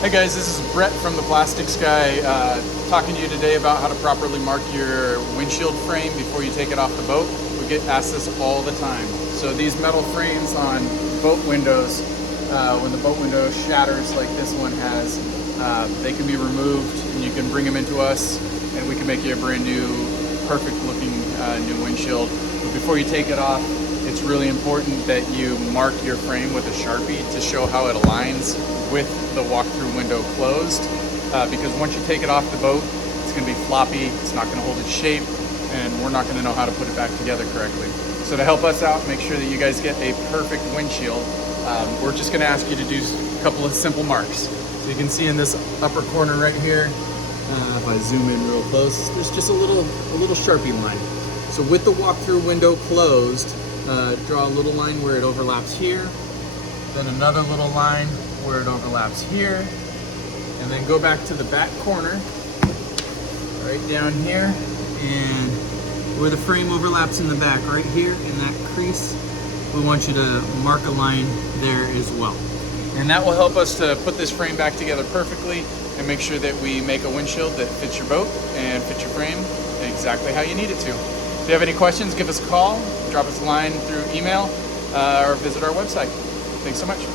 Hey guys, this is Brett from the Plastics Guy, talking to you today about how to properly mark your windshield frame before you take it off the boat. We get asked this all the time. So these metal frames on boat windows, when the boat window shatters like this one has, they can be removed and you can bring them into us and we can make you a brand new, perfect looking new windshield. But before you take it off, it's really important that you mark your frame with a Sharpie to show how it aligns with the walk-through window closed, because once you take it off the boat, it's going to be floppy, it's not going to hold its shape, and we're not going to know how to put it back together correctly. So to help us out, make sure that you guys get a perfect windshield, we're just going to ask you to do a couple of simple marks. So you can see in this upper corner right here, if I zoom in real close, there's just a little Sharpie line. So with the walk-through window closed, draw a little line where it overlaps here, then another little line where it overlaps here, and then go back to the back corner, right down here, and where the frame overlaps in the back, right here in that crease, we want you to mark a line there as well. And that will help us to put this frame back together perfectly and make sure that we make a windshield that fits your boat and fits your frame exactly how you need it to. If you have any questions, give us a call, drop us a line through email, or visit our website. Thanks so much.